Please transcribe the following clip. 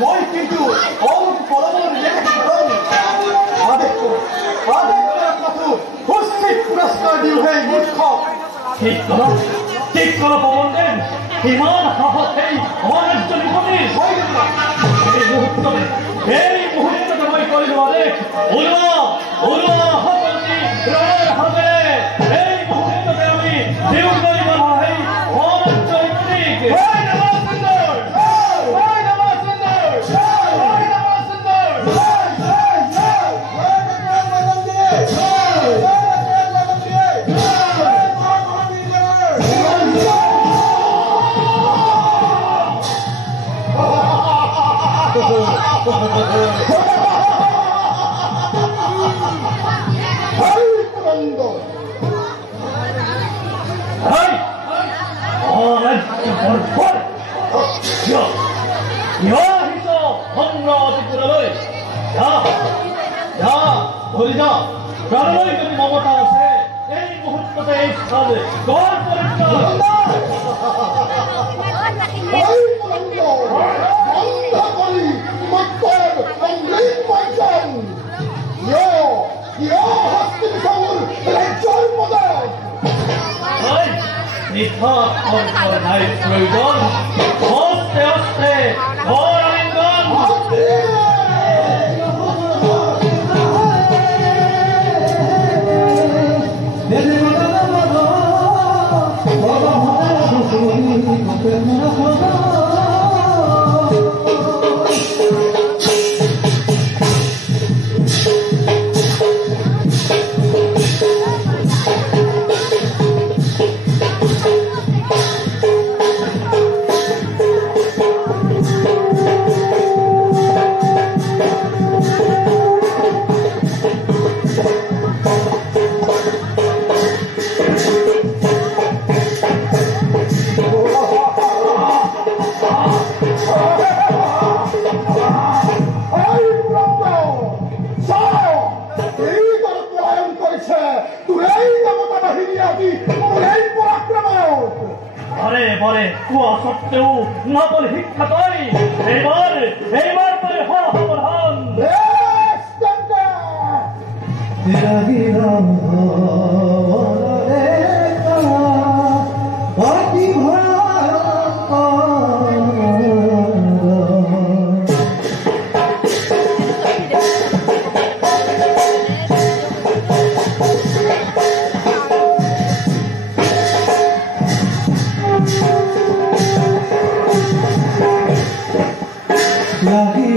মই কিন্তু অলপ বলবল আদেশ কথাটো সুস্থিত পুৰস্কাৰ দিওঁ সেই মূৰ্খ ঠিক কল পৱনদেৱ ইমান সাহস সেই অনাৰ্য নিপতিৰ এই মুহূৰ্ততে মই কৰিলো আদেশ ওলোৱা সকলোটি ৰণৰ হাতেৰে এই মুহূৰ্ততে আমি দেউ কৰিব সেই অনাৰ্য নিপতিক প্রাণলৈ যদি মমতা আছে এই মুহূর্ততে এই স্থানে গড় নাই প্রয়োজন আস্তে আস্তে ঘর আলিঙ্গন কুয়া সত্ত্বেও নবল শিক্ষা তৈ এইবার পরে সাবধান Lagi